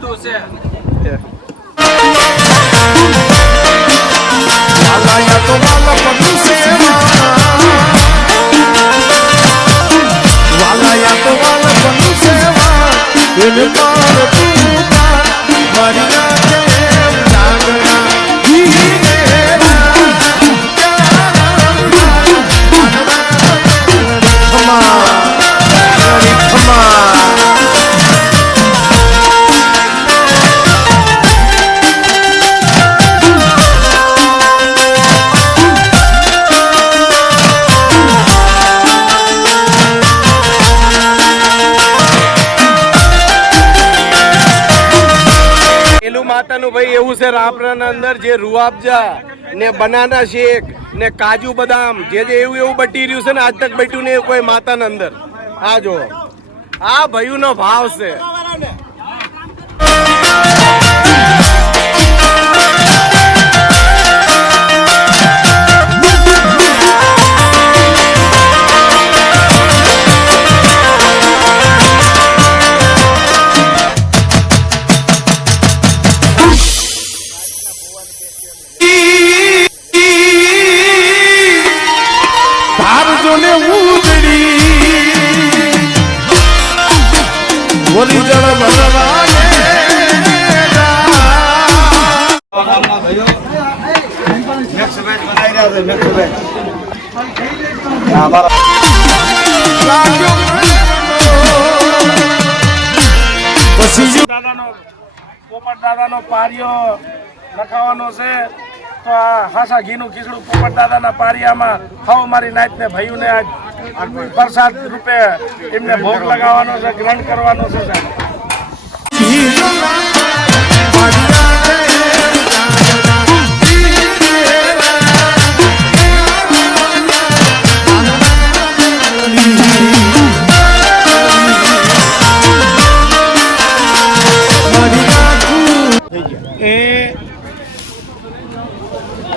બધું છે. વાલાયા તો વાલા પટુ સેવા વાલાયા તો વાલા પટુ સેવા એને પાર તું મારી નાખે જાગણા માતાનું ભાઈ એવું છે રાપરાના અંદર જે રૂઆબજા ને બનાના શેક ને કાજુ બદામ જે એવું બટી રહ્યું છે ને આજ તક બેઠું ને કોઈ માતાના અંદર. આ જો આ ભાઈનો ભાવ છે. પોપટ દાદાનો પારિયો લખાવાનો છે તો આ હાસા ઘીનું ખીચડું પોપટ દાદાના પારિયામાં હવ મારી નાતને ભાઈઓને આજ પ્રસાદ રૂપે એમને ભોગ લગાવવાનો છે, ગ્રહણ કરવાનો છે.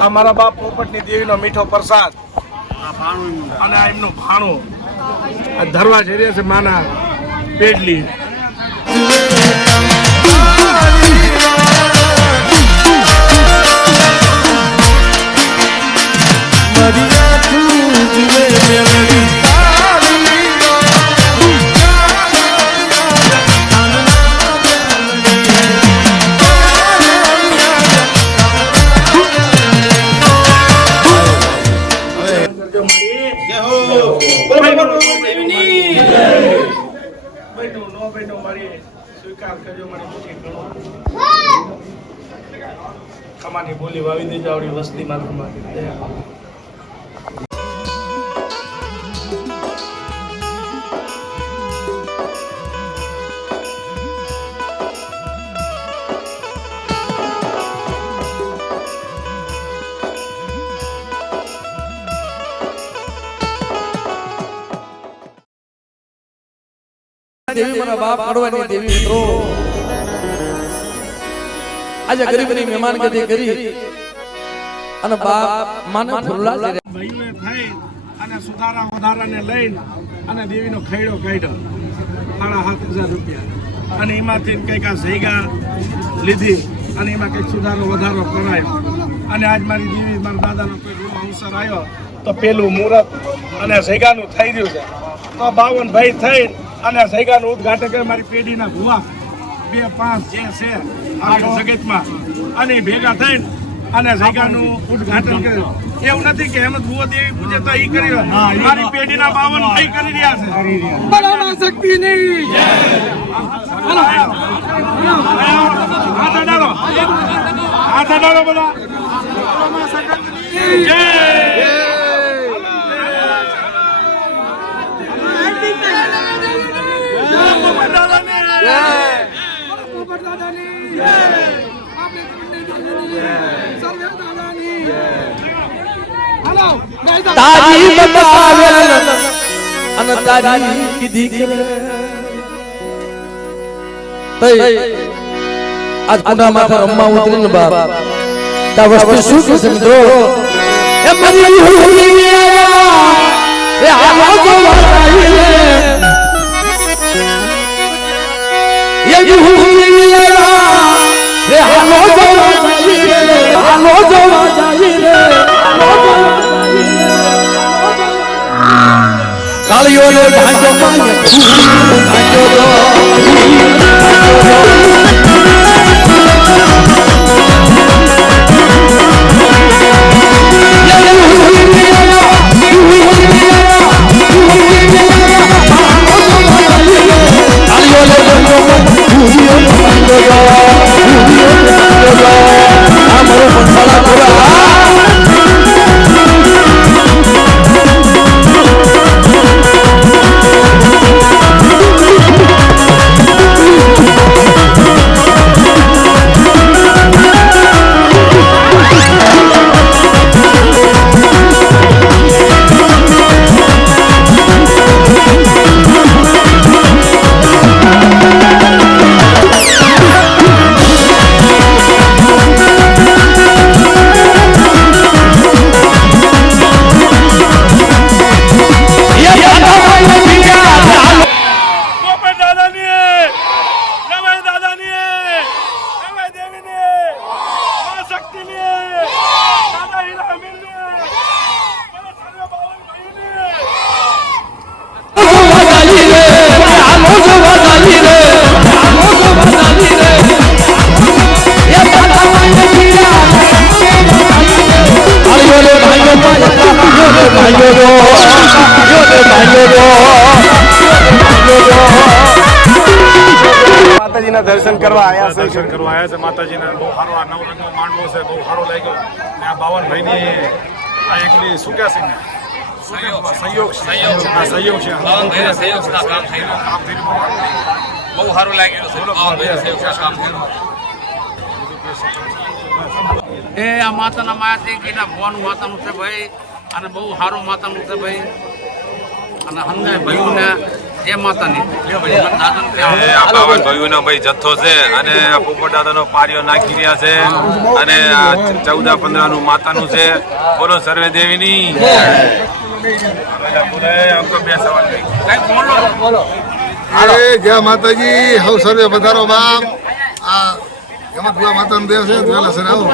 અમારા બાપ પોપટની દેવીનો મીઠો પ્રસાદ અને આ એમનું ભાણું ધરવા જઈ રહ્યા છે માના પેડલી. કમાની બોલી વાવી દેજો આવડી વસ્તી માં કમાની. દેવી મારા બાપ પડવાની દેવી મિત્રો આજે ગરીબની મહેમાનગતિ કરી અને બાપ માને ફુલ્લા ભાઈઓએ થઈ અને સુધારા વધારાને લઈને અને દેવીનો ખૈડો કાઢ્યો 7,500 રૂપિયા અને એમાંથી કંઈક આ સૈગા લીધી અને એમાં કંઈક સુધારો વધારો કરાયો અને આજ મારી દેવી મારા દાદાનો કોઈ રૂડો અવસર આવ્યો તો પેલું મુહૂર્ત અને સૈગાનું થઈ રહ્યું છે તો 52 ભાઈ થઈ અને સૈગાનું ઉદઘાટન કરે મારી પેઢીના ભુવા 2-5 જે છે આ જગતમાં અને ભેગા થઈને અને સૈગાનું ઉદઘાટન કર્યું. એવું નથી કે હેમંત ભુવા દેવી પૂજે તો ઈ કરી મારી પેઢીના 52 ભાઈ કરી રહ્યા છે. બરાબર શક્તિ નહીં હાથ અડાડો બધા. જય તારી બતાવે અને તારી કીધી કરે આજ કુંડા માથે રમવા ઉતરીને બાપ તા વસ્તુ શું કે સમજો એ મારી હુલી એ હાલો તો વાળાઈ એ હુલી કાળીઓ ને ભાંજો ભાંજો માતાજીના દર્શન કરવા આવ્યા છે. દર્શન કરવા આવ્યા છે માતાજીના. બહુ સારો આ નવરંગનો માંડવો છે, બહુ સારો લાગ્યો. ને આ બાવનભાઈની આ એકલી શું કહે છે ને સહયોગ છે. બાવનભાઈના સહયોગના કામ થઈ રહ્યું. બહુ સારું લાગ્યું છે. બાવનભાઈના સહયોગના કામ થઈ રહ્યું. એ આ માતાના માયાથી કીધા ભગવાનનું માતાનું છે ભાઈ, અને બહુ સારું માતાનું છે ભાઈ, અને હમને ભાઈઓને એ માતાની આ બાવન ભાઈઓનો ભાઈ જથ્થો છે અને પોપટ દાદાનો પારિયો નાખી રહ્યા છે અને આ 14-15 નું માતાનું છે. બોલો સર્વે દેવીની. બે સવાલ જય માતાજી. હવ સર્વે પધારો બાપ. આ એમાં ભુવા માતાનું દેવ છે. વેલા સર આવો.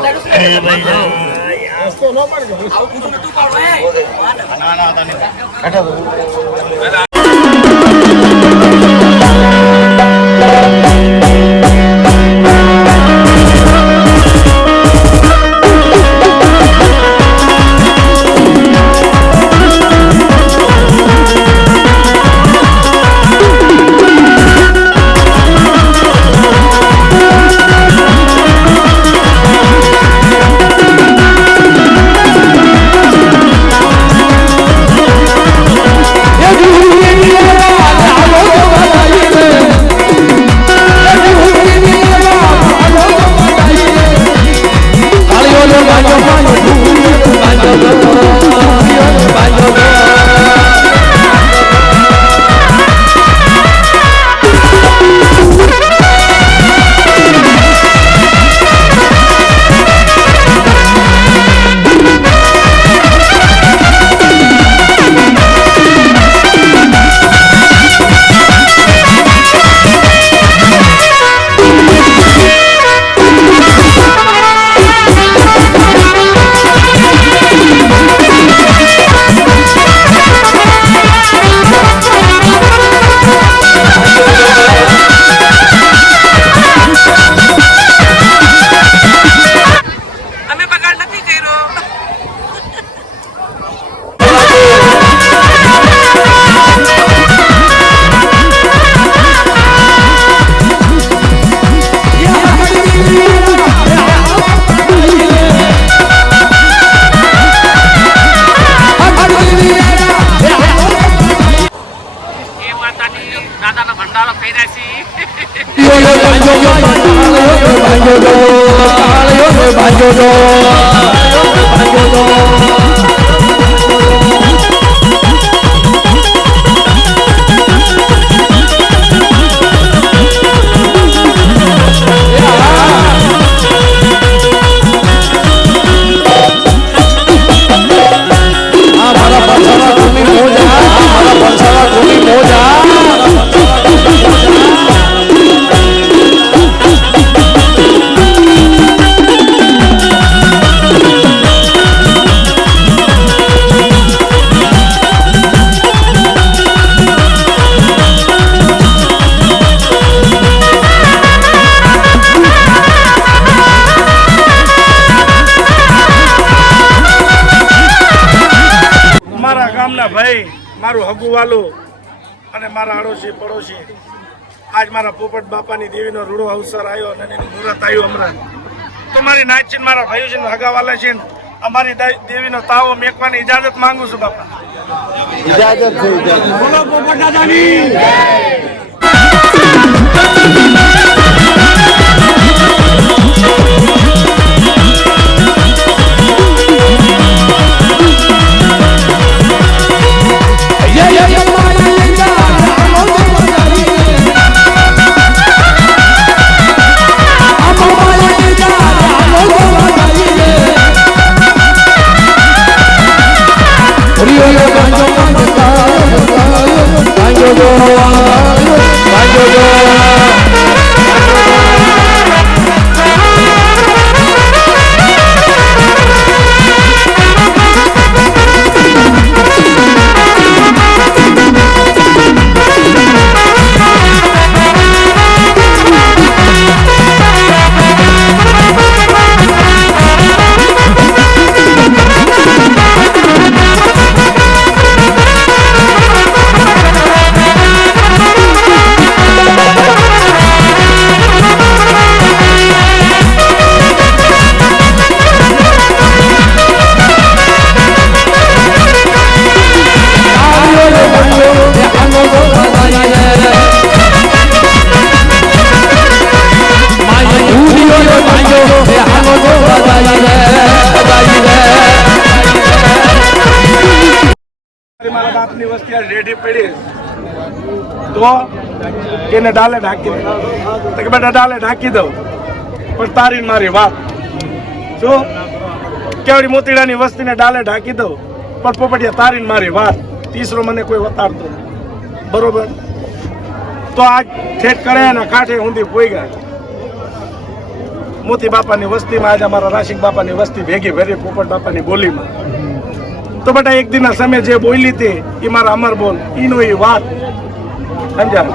નહીં, મારું હગુવાલું અને મારા આડોશી પડોશી આજ મારા પોપટ બાપાની દેવીનો રૂડો અવસર આવ્યો અને એનું મુહૂર્ત આવ્યું હમણાં. તો મારી નાચ છે, મારા ભાઈઓ છે, હગાવાલા છે, અમારી દેવીનો તાવો મેકવાની ઇજાજત માંગુ છું બાપા. ઇજાજત છે, ઇજાજત. બોલો પોપટ દાદાની. મારા બાપની વસ્તી આ રેઢી પડી તો એને ડાલે ઢાંકી દે તો કે બેટા ડાલે ઢાંકી દઉં પણ તારી ને મારી વાત શું કેવડી મોતીડાની વસ્તીને ડાલે ઢાંકી દઉં પણ પોપટિયા તારી ને મારી વાત તીસરો મને કોઈ વતાડતો નહીં. બરોબર તો આ ઠેઠ કરે ને કાંઠે ઊંધી પોઈ ગયા મોતી બાપાની વસ્તીમાં આજે અમારા રાશિક બાપાની વસ્તી ભેગી ભરી પોપટ બાપાની બોલીમાં. તો બેટા એક દિનના સમય જે બોલી હતી એ મારા અમર બોલ ઈનો એ વાત સમજા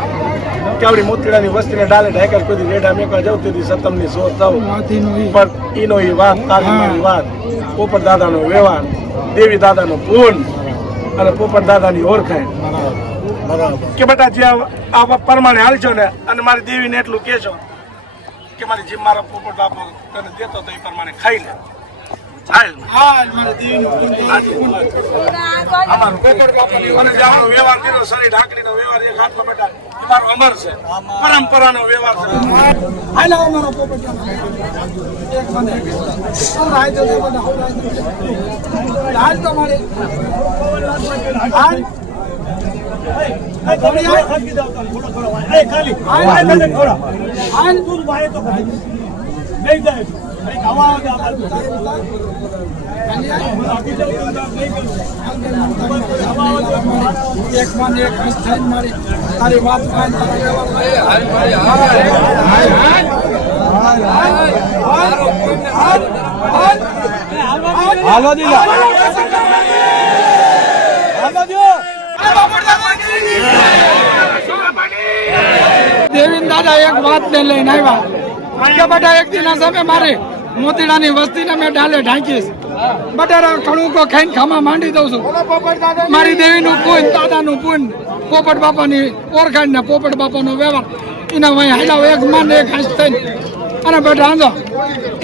કે આવડી મોતીડાની વસ્તીને ડાલે ઢાંકર કોઈ રેઢા મેકવા જાવ તેથી સતમની સોચ જાવ પણ ઈનો એ વાત તારી વાત પોપટ દાદાનો વ્યવહાર દેવી દાદાનો પૂન અને પોપટ દાદાની ઓળખાણ કે બેટા જે આ પ્રમાણે હાલજો ને અને મારી દેવીને એટલું કહેજો કે મારી જીમ મારા પોપટ બાપા તને દેતો તો એ પ્રમાણે ખાઈ લે. વ્યવહાર કર્યો શરીર ઢાંકડીનો વ્યવહાર એક હાથમાં બેટા મારો અમર છે, પરંપરાનો વ્યવહાર છે. દેવીન દાદા એક વાત ને લઈને આવ્યા કે બેટા એક દિન સામે મારે મોતીડાની વસ્તીને મેં ડાલે ઢાંકીશ બટારા કણુકો ખાઈને ખામાં માંડી દઉં છું. મારી દેવીનું પૂન દાદાનું પૂન પોપટ બાપાની ઓળખાણ ને પોપટ બાપાનો વ્યવહાર એના વાય હાલાવ એક માન એક હાંસ થઈને અને બેટા આંધો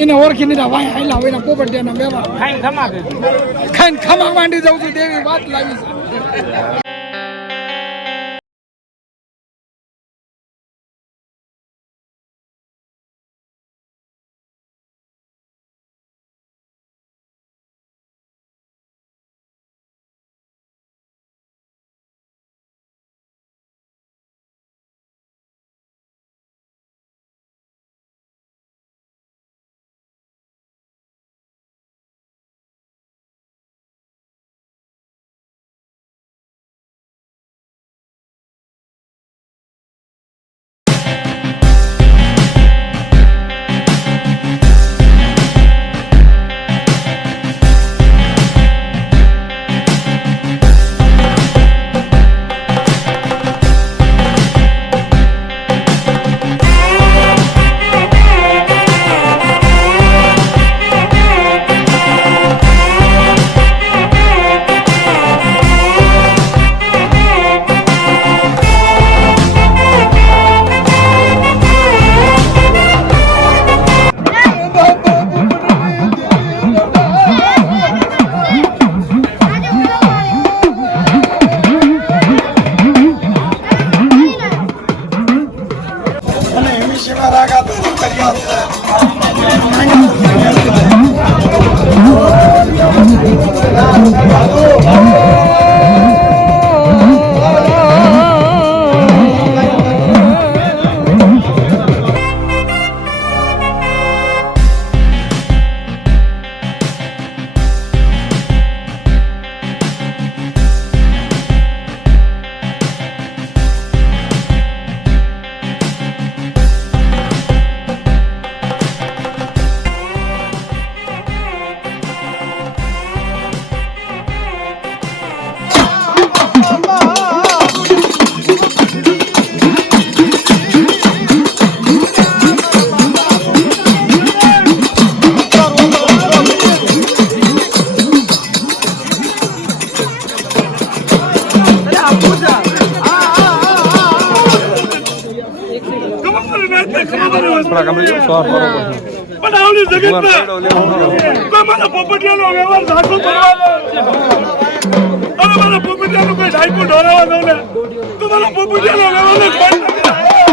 એને ઓળખી નીધા વાય હાલાવ એના પોપટ દેવાનો વ્યવહાર ખાઈને ખમા માંડી દઉં છું. દેવી વાત લાવી છે. બનાવની જગતમાં કોઈ મારા પોપટિયાનો વ્યવહાર ઝાંખો કરવાનો અને મારા પોપટિયાનો કોઈ ઢાઈકો ઢોરાવા દઉં ને તો મારા પોપટિયાનો વ્યવહાર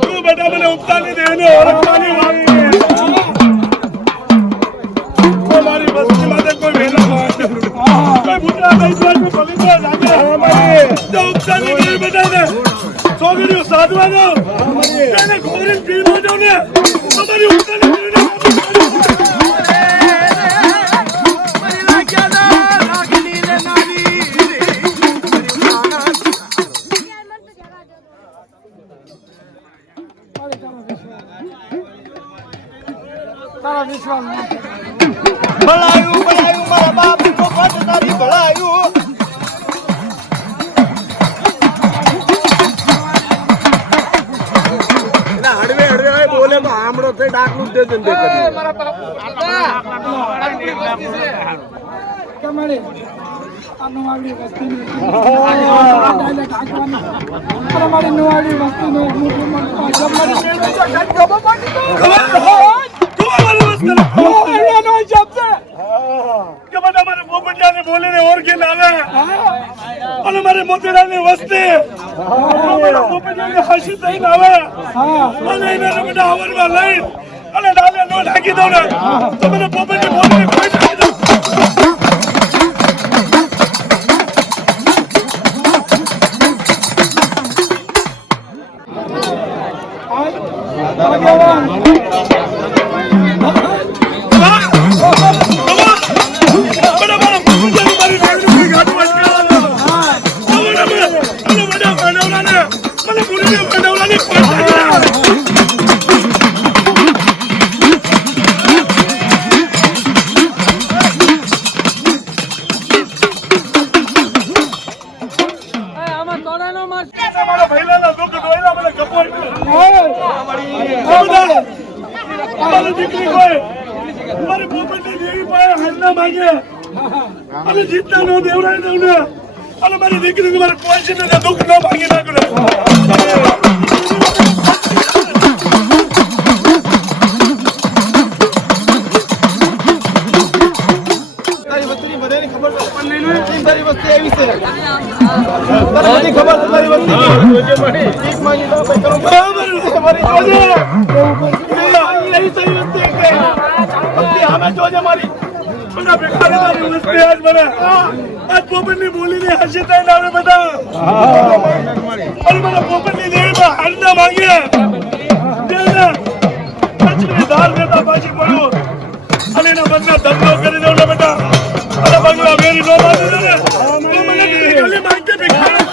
તું બેટા મને ઉપતાની દેવને ઓળખવાની વાત મારી વસ્તી માટે કોઈ વેલા કોઈ ભૂતરા દઈશું પવિત્ર લાગે તો ઉપતાની દેવ બધાને છોકરીઓ સાધવાનો એને ખોરીને પીવા દો ને તમારી ઉપતાની દેવને ભલાયું ભલાયું મારા બાપ કો પટ તારી ભલાયું ના હડવે હડવે બોલે તો આમળો થઈ ડાકનું દે દે કમળે આનો વાળી વસ્તીની મારી નવાળી વસ્તીનો બોલીને ઓળખીને આવે અને મારી મોતીરાની વસ્તી હસી થઈને આવે અને એને બધા આવરમાં લઈ અને ડાલે નો ઢાંકી દઉં ને તો મને પોપટની બોલીને કોઈ ઢાંકી દઉં. અને જીતના નો દેવરાય દઉં ને અને મારી દીકરીને મારે કોઈ દુઃખ ન ભાગી નાખું. મારી જોજે यही सही वस्ती है के वस्ती हमें जोजे मारी बड़ा बेकार है मारी वस्ती आज बना आज पोपट ने बोली ने हंसी तय नाम बता और बड़ा पोपट ने देर में हंडा मांगे देना कचरे दाल देता बाजी पड़ो अने ना बंदा धंधो કરી દો ને બેટા અરે બંગલા મેરી નો બાજુ ને તો મને ગલી માંગતે ભિખારી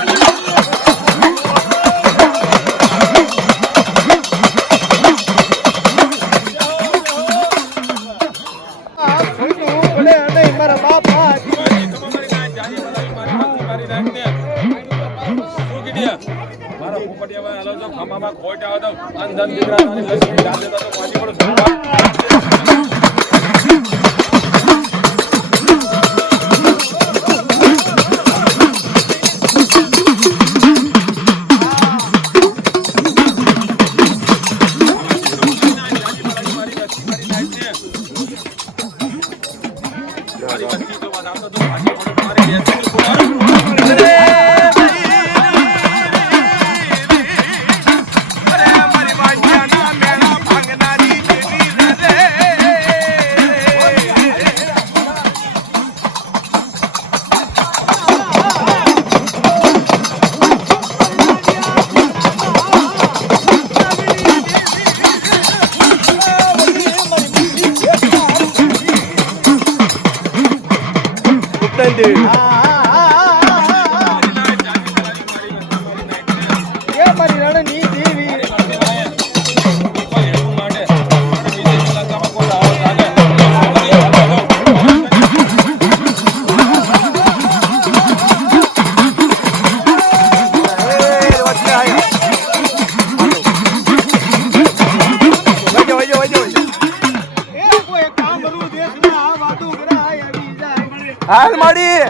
હાલ માડી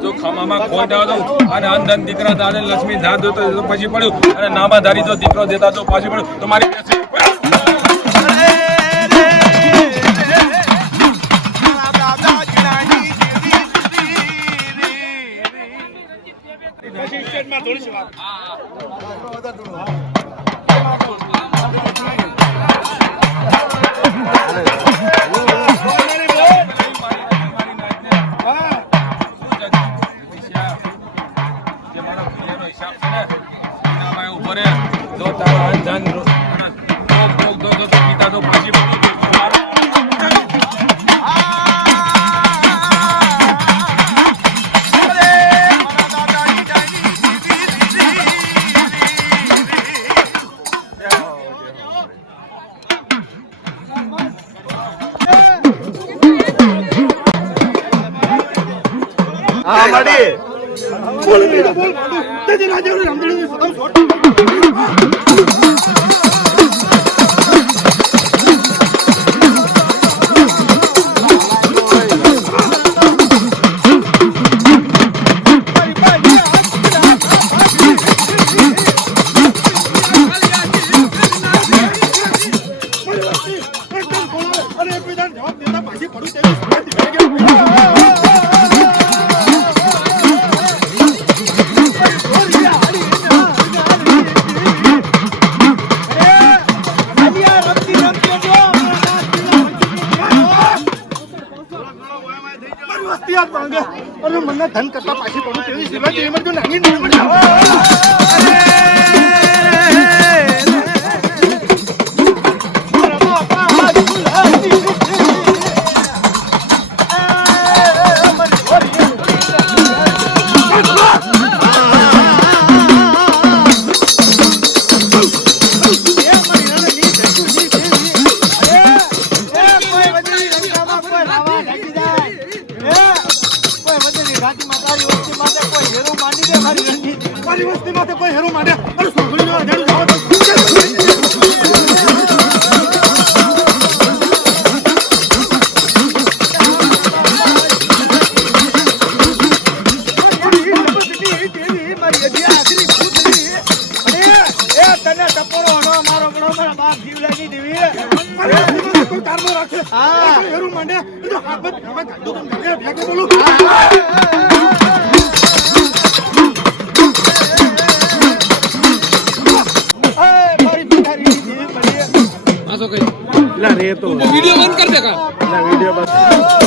જો ખમામાં ખોટ આવતો અને અંધન દીકરા દાદે લક્ષ્મી ધાર દો તો પછી પડ્યું અને નામાધારી તો દીકરો દેતા તો પાછી પડ્યું તો મારી હા માડી બોલ બીજો બોલ તેજી રાજા રામદેવની સદમ છોડ મને ધન કરતા પાછી પડું તેવી સિવાય એમ જો નાની મારી વસ્તીમાં કોઈ હેરો માંડે અરે સોગડી નો અજાડું જાવ વિડીયો બંધ કરી દે કા વિડીયો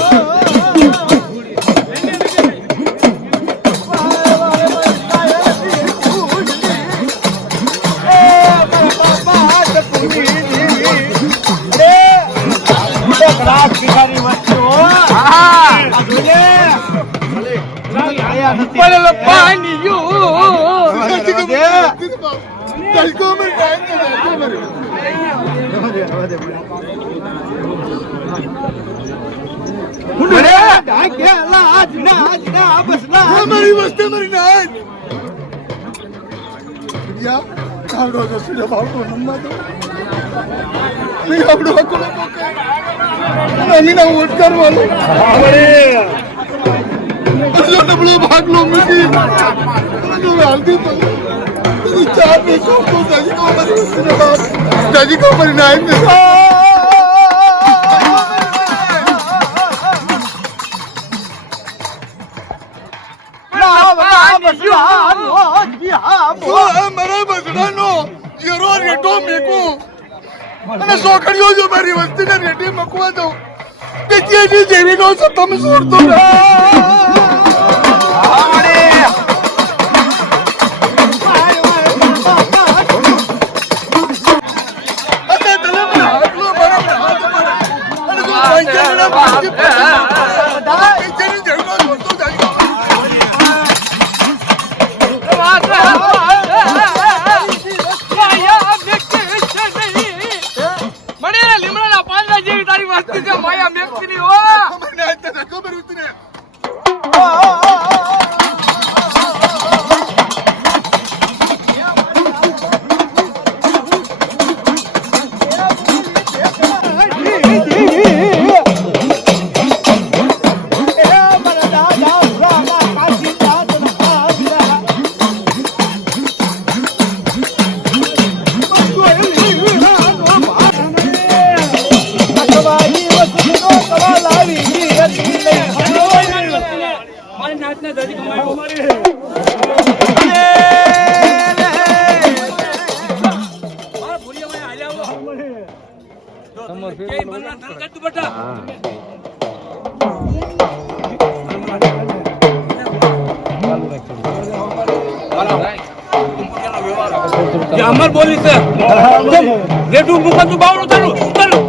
મારી વસ્તી મારી નાય યા કાઢો જો સીધો ભાવતો નમ્મા તો નહીં આપણો હકોલો પોકે નમીના વોટ કરવાનો જો નબળો ભાગલો મૂકી જો હાલતી તો ચાર પૈસો તો જાજી કો મારી વસ્તી બાપ જાજી કો મારી નાય મારા બસડાનો જીરો રેટો મેકું અને સોખડીઓ જો મારી વસ્તીને રેટી મૂકવા દઉં કે જેની જેવીનો છો તમે છોડતો માયા મેકતી ની હો મને આ તને ખબર ઉતરે અમર બોલી છે રેડું મુખ તું બાવડું ચાલુ ચાલુ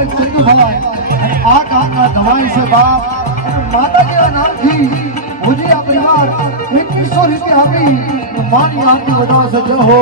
भाई सिंधु भाई आ गाना दवाई से बाप माता के नाम थी मुझे परिवार 2100 रुपये हमी मानी आपकी वजह से जो हो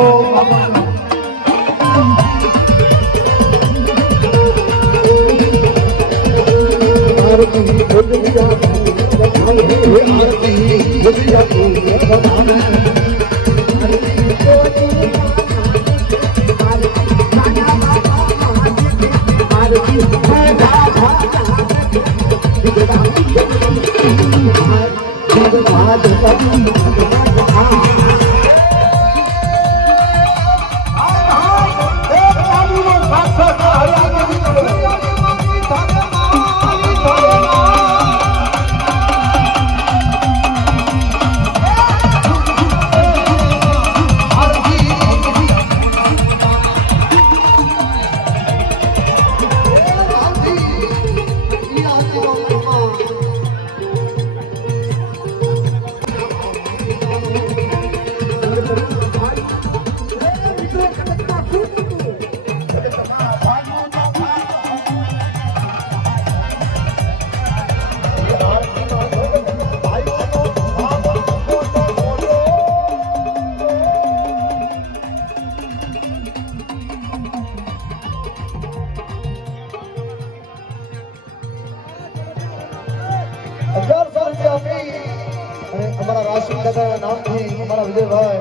हमारा राशन दादा नाम थी हमारा विजय भाई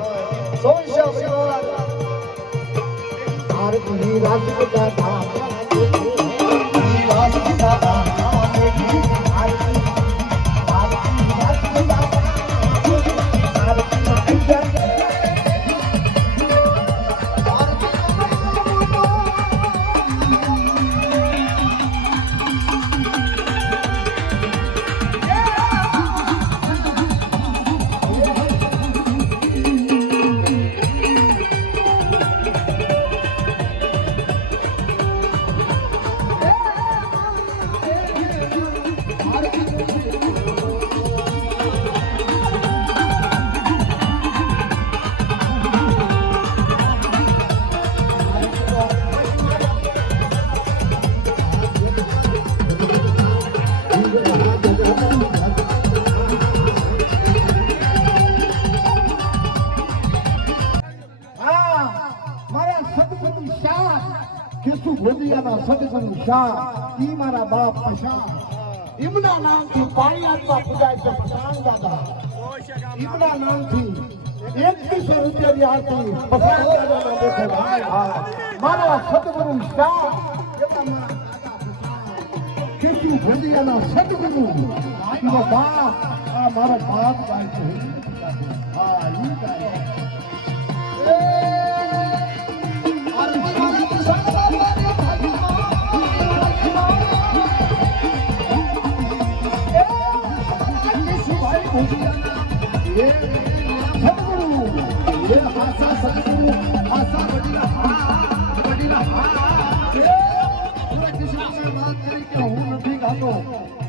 सोनिया परिवार आरती राशन दादा राशन दादा સદગુરુ શાહ ઈ મારા બાપ પશાન ઈમના નામથી પાણી આપવા પૂજાય છે પશાન દાદા ઈમના નામથી 2100 રૂપિયાની આરતી પશાન દાદાના દેખે મારા સદગુરુ શાહ એમના કેસુ ભંડિયાના સદગુરુ ઈનો બાપ આ મારો બાપ ગાય છે હા ઈ ગાય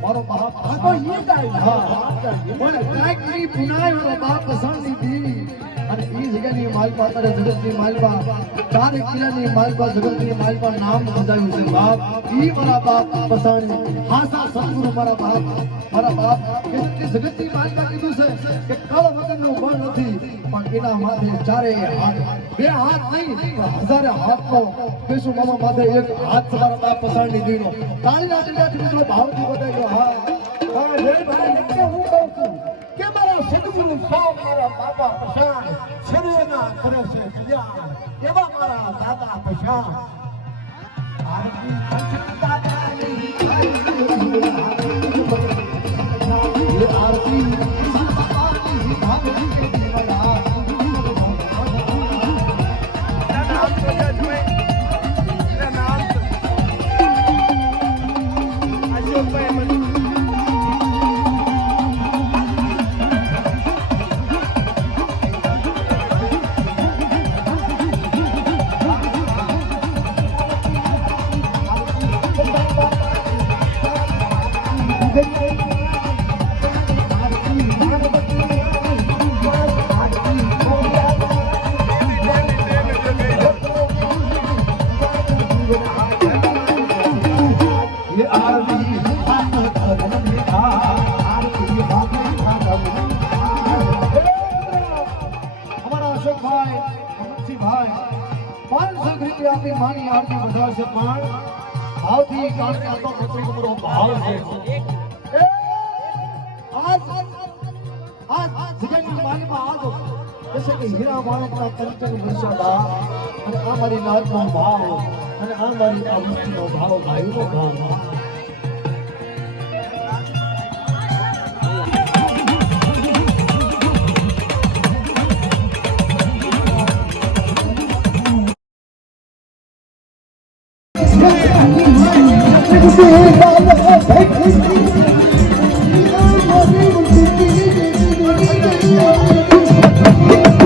મારો બાપ આ તો એ ગાય હા મને કાકની પુનાય મારો બાપ પસંદની દી અને ઈ જગ્યાની માલપા તારે જગતની માલપા 4 કિલ્લાની માલપા જગતની માલપા નામ નોંધાયું છે બાપ ઈ મારા બાપ પસંદની હાસા સદગુરુ મારા બાપ કે જગતની માલપા કીધું છે કે કળ વગરનો બળ નથી પણ એના માથે ચારે હાથ બે હાથ નહીં હજારે હાથનો કેશુ મામા માથે એક હાથ મારા બાપ પસંદની દીનો તાળી રાતી મિત્રો ભાવથી બધાયો હા જય ભાઈ એટલે હું કહું છું કે મારા સદગુરુ સાહેબ મારા બાપા પશાન શરીરના કરે છે કલ્યાણ એવા મારા દાદા પશાન આરતી દાદાની આરતી આપણી માની આરતી વધારશે પણ ભાવથી કારણ કે આ તો ખતરો તમારો ભાવ છે આજ જગતની માનીમાં આજો જૈસે કે હીરા માણકના કંચન વરસાદા અને આ મારી નાદનો ભાવ અને આ મારી આ વસ્તુનો ભાવ ભાઈનો ભાવ Thank you.